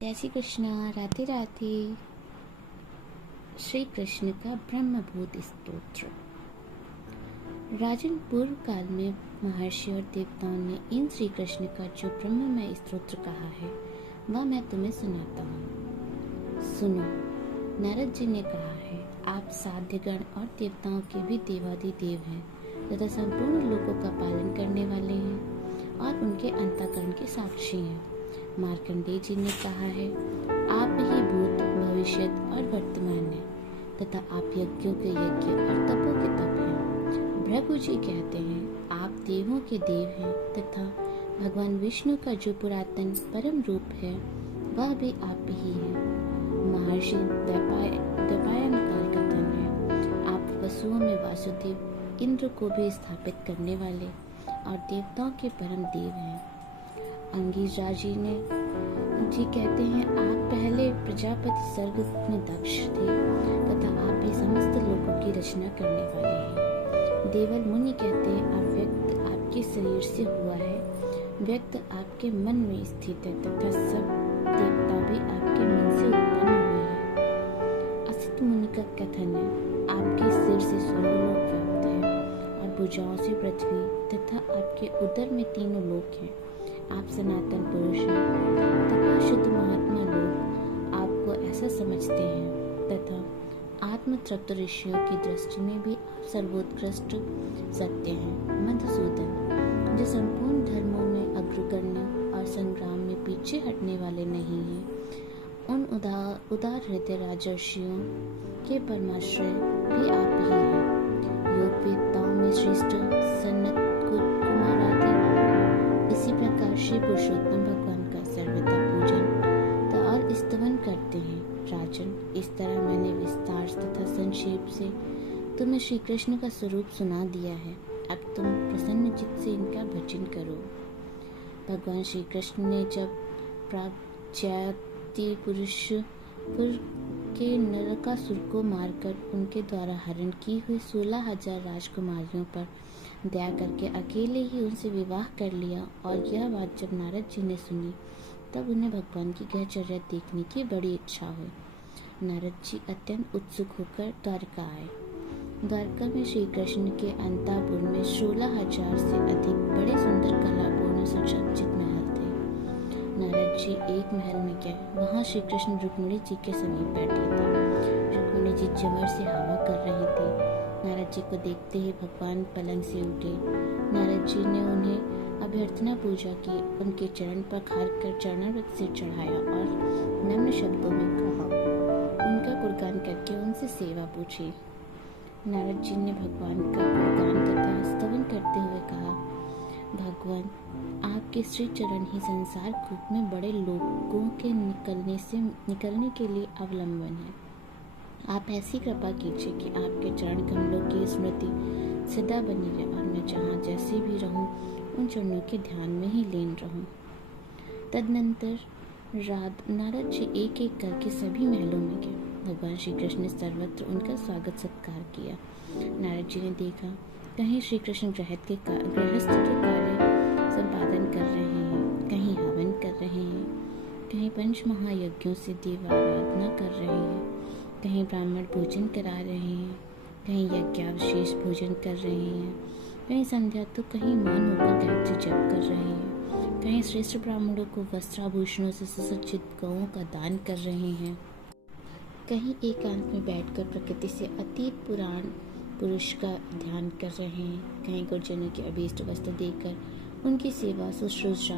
जय श्री कृष्णा। राधे राधे। श्री कृष्ण का ब्रह्मभूत स्तोत्र। राजन, पूर्व काल में महर्षि और देवताओं ने इन श्री कृष्ण का जो ब्रह्ममय स्तोत्र कहा है वह मैं तुम्हें सुनाता हूँ। सुनो। नारद जी ने कहा है, आप साध्यगण और देवताओं के भी देवाधिदेव हैं तथा संपूर्ण लोकों का पालन करने वाले हैं और उनके अंतःकरण के साक्षी हैं। मार्कंडेय जी ने कहा है, आप ही भूत, भविष्य और वर्तमान हैं तथा आप यज्ञों के यज्ञ और तपों के तप हैं। भृगु जी कहते हैं, आप देवों के देव हैं तथा भगवान विष्णु का जो पुरातन परम रूप है वह भी आप ही हैं। महर्षि द्वैपायन का कथन है, आप वसुओं में वासुदेव, इंद्र को भी स्थापित करने वाले और देवताओं के परम देव हैं। अंगिरा जी कहते हैं, आप पहले प्रजापति सर्ग में दक्ष थे तथा आप ही समस्त लोकों की रचना करने वाले हैं। देवल मुनि कहते हैं, अव्यक्त आपके शरीर से हुआ है, व्यक्त आपके मन में स्थित है तथा सब देवता भी आपके मन से उत्पन्न हुए हैं। असित मुनि का कथन है, आपके सिर से स्वर्गलोक व्याप्त है और भुजाओं से पृथ्वी तथा आपके उदर में तीनों लोक हैं। आप सनातन पुरुष हैं तथा शुद्ध महात्मा लोग आपको ऐसा समझते हैं तथा आत्मतृप्त ऋषियों की दृष्टि में भी आप सर्वोत्कृष्ट सत्य हैं। मधुसूदन, जो संपूर्ण धर्मों में अग्रगण्य और संग्राम में पीछे हटने वाले नहीं हैं, उन उदार हृदय राजर्षियों के परमाश्रय भी आप ही हैं। योग वेदताओं में श्रेष्ठ सनत कुमार आदि इसी प्रकार श्री पुरुषोत्तम भगवान का सर्वदा पूजन और स्तवन करते हैं। राजन, इस तरह मैंने विस्तार तथा संक्षेप से तुम्हें श्री कृष्ण का स्वरूप सुना दिया है। अब तुम प्रसन्न चित्त से इनका भजन करो। भगवान श्री कृष्ण ने जब प्राग्जाति पुरुषपुर के नरकासुर को मारकर उनके द्वारा हरण की हुई 16,000 राजकुमारियों पर दया करके अकेले ही उनसे विवाह कर लिया और यह बात जब नारद जी ने सुनी तब उन्हें भगवान की गहचर्या देखने की बड़ी इच्छा हुई। नारद जी अत्यंत उत्सुक होकर द्वारका आए। द्वारका में श्री कृष्ण के अंतापुर में 16,000 से अधिक बड़े सुंदर कलापूर्ण सुसज्जित महल थे। नारद जी एक महल में गए। वहाँ श्री कृष्ण रुक्मिणी जी के समीप बैठे थे। रुक्मिणी जी चमर से हवा कर रही थी। नारद जी को देखते ही भगवान पलंग से उठे। नारद जी ने उन्हें अभ्यर्थना पूजा की, उनके चरण पर खार कर चरणामृत से चढ़ाया और नम्र शब्दों में कहा, उनका गुणगान करके उनसे सेवा पूछी। नारद जी ने भगवान का गुणगान तथा स्तवन करते हुए कहा, भगवान, आपके श्री चरण ही संसार कूप में बड़े लोगों के निकलने के लिए अवलंबन है। आप ऐसी कृपा कीजिए कि आपके चरण कमलों की स्मृति सदा बनी रहे और मैं जहाँ जैसे भी रहूं उन चरणों के ध्यान में ही लीन रहूं। तदनंतर नारद जी एक एक करके सभी महलों में गए। भगवान श्री कृष्ण ने सर्वत्र उनका स्वागत सत्कार किया। नारद जी ने देखा, कहीं श्री कृष्ण गृहस्थ के कार्य संपादन कर रहे हैं, कहीं हवन कर रहे हैं, कहीं पंच महायज्ञों से देव आराधना कर रहे हैं, कहीं ब्राह्मण भोजन करा रहे हैं, कहीं यज्ञावशेष भोजन कर रहे हैं, कहीं संध्या तो कहीं मौन होकर गायत्री जप कर रहे हैं, कहीं श्रेष्ठ ब्राह्मणों को वस्त्राभूषणों से सुसज्जित गौओं का दान कर रहे हैं, कहीं एकांत में बैठकर प्रकृति से अतीत पुराण पुरुष का ध्यान कर रहे हैं, कहीं गुरुजनों के अभीष्ट वस्त्र देकर उनकी सेवा शुश्रूषा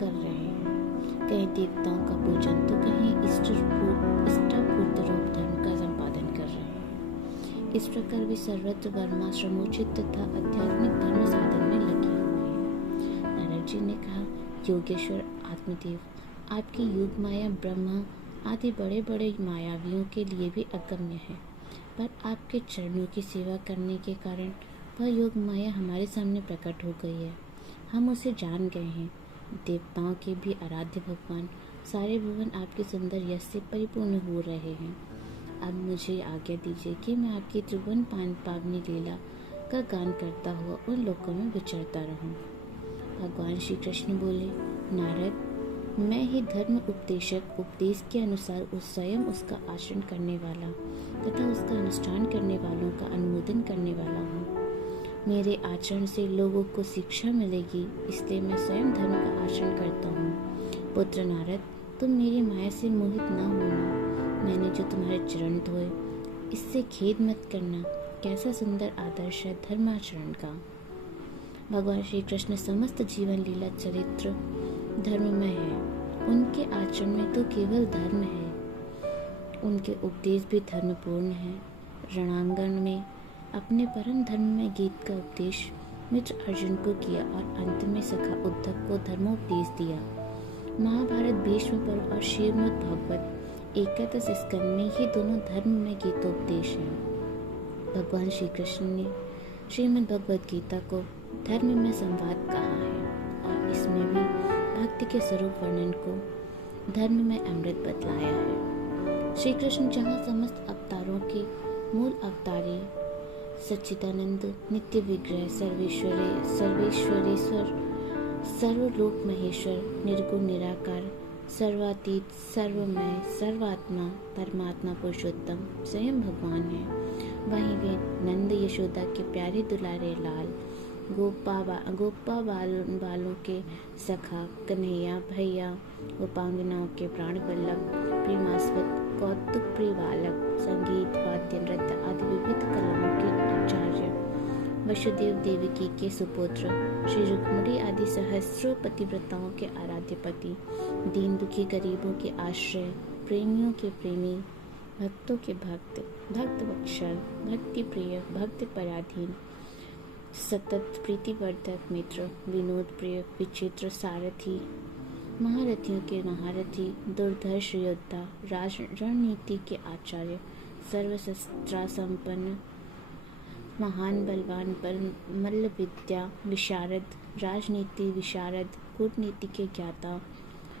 कर रहे हैं, कहीं देवताओं का पूजन तो कहीं इष्टपूर्त रूप धर्म का संपादन कर रहे हैं। इस प्रकार वे सर्वत्र वर्णाश्रमोचित तथा आध्यात्मिक धर्म साधन में लगे हुए हैं। नारद जी ने कहा, योगेश्वर आत्मदेव, आपकी योग माया ब्रह्मा आदि बड़े बड़े मायावियों के लिए भी अगम्य है, पर आपके चरणों की सेवा करने के कारण वह योग माया हमारे सामने प्रकट हो गई है। हम उसे जान गए हैं। देवताओं के भी आराध्य भगवान, सारे भुवन आपके सुंदर यश से परिपूर्ण हो रहे हैं। अब मुझे आज्ञा दीजिए कि मैं आपकी त्रिभुवन पावनी लीला का गान करता हुआ उन लोकों में विचरता रहूं। भगवान श्री कृष्ण बोले, नारद, मैं ही धर्म उपदेशक, उपदेश के अनुसार स्वयं उसका आचरण करने वाला तथा उसका अनुष्ठान करने वालों का अनुमोदन करने वाला हूँ। मेरे आचरण से लोगों को शिक्षा मिलेगी, इसलिए मैं स्वयं धर्म का आचरण करता हूँ। पुत्र नारद, तुम मेरी माया से मोहित न होना। मैंने जो तुम्हारे चरण धोए, इससे खेद मत करना। कैसा सुंदर आदर्श है धर्माचरण का। भगवान श्री कृष्ण समस्त जीवन लीला चरित्र धर्ममय है। उनके आचरण में तो केवल धर्म है। उनके उपदेश भी धर्मपूर्ण है। रणांगण में अपने परम धर्म में गीत का उपदेश मित्र अर्जुन को किया और अंत में सखा उद्धव को धर्मोपदेश दिया। महाभारत भीष्म पर्व और श्रीमद् भागवत एकादश स्कंद में ये दोनों धर्म में गीतोपदेश हैं। भगवान श्री कृष्ण ने श्रीमद् भगवत गीता को धर्म में संवाद कहा है और इसमें भी भक्ति के स्वरूप वर्णन को धर्म में अमृत बतलाया है। श्री कृष्ण जहाँ समस्त अवतारों के मूल अवतारी सच्चिदानंद, नित्य विग्रह, सर्वेश्वरेश्वर, सर्वलोक महेश्वर, निर्गुण निराकार, सर्वातीत, सर्वमय, सर्वात्मा, परमात्मा पुरुषोत्तम स्वयं भगवान है। वहीं वे नंद यशोदा के प्यारे दुलारे लाल, गोपा बालों के सखा, कन्हैया भैया, गोपांगनाओं के प्राण वल्लभ, प्रेमास्पद कौतुक प्रिय बालक, संगीत, वाद्य, नृत्य आदि विविध कलाओं के आचार्य, वसुदेव देवकी के सुपुत्र, श्री रुक्मिणी आदि सहस्रों पतिव्रताओं के आराध्य पति, दीन दुखी गरीबों के आश्रय, प्रेमियों के प्रेमी, भक्तों के भक्त, भक्त वत्सल, भक्ति प्रिय, भक्त पराधीन, सतत प्रीतिवर्धक मित्र, विनोद प्रिय, विचित्र सारथी, महारथियों के महारथी, दुर्धर्ष योद्धा, रणनीति के आचार्य, सर्वशस्त्रा संपन्न, महान बलवान पर मल्ल विद्या विशारद, राजनीति विशारद, कूटनीति के ज्ञाता,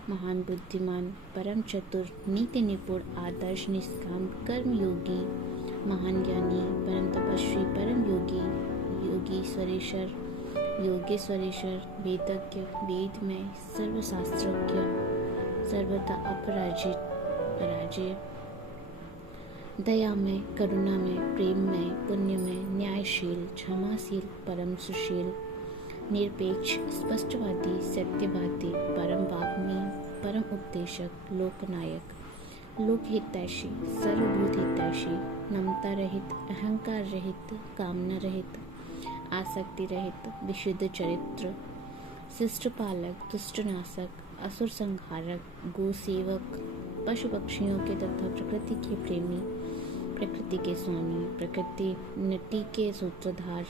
महान बुद्धिमान, परम चतुर, नीति निपुण, आदर्श निष्काम, कर्म योगी, महान ज्ञानी, परम तपस्वी, परम योगी, योगेश्वरेश्वर, वेदज्ञ, वेद में सर्वशास्त्रज्ञ, सर्वथा अपराजय, दया में, करुणा में, प्रेम में, पुण्य में, न्यायशील, क्षमाशील, परम सुशील, निरपेक्ष, स्पष्टवादी, सत्यवादी, परम वाग्मी, परम उपदेशक, लोकनायक, लोकहितैषी, सर्वभूत हितैषी, ममता रहित, अहंकार रहित, कामना रहित, आसक्ति रहित, विशुद्ध चरित्र, शिष्ट पालक, दुष्टनाशक, असुर संहारक, गो सेवक, पशु पक्षियों के तथा प्रकृति के प्रेमी, प्रकृति के स्वामी, प्रकृति नटी के सूत्रधार,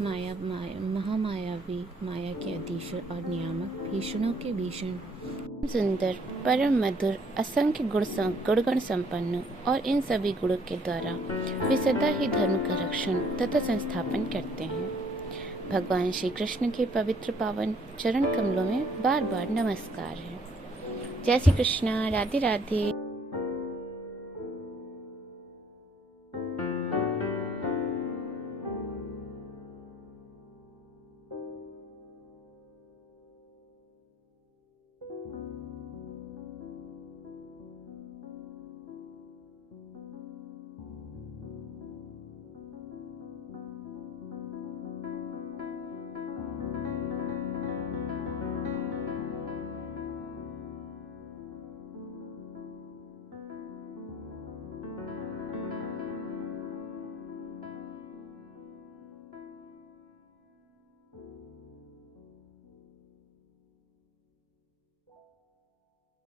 महामायावी, माया के अधीश्वर और नियामक, भीषणों के भीषण, सुंदर, परम मधुर, असंख्य गुणगण संपन्न और इन सभी गुणों के द्वारा वे सदा ही धर्म का रक्षण तथा संस्थापन करते हैं। भगवान श्री कृष्ण के पवित्र पावन चरण कमलों में बार बार नमस्कार है। जय श्री कृष्णा। राधे राधे।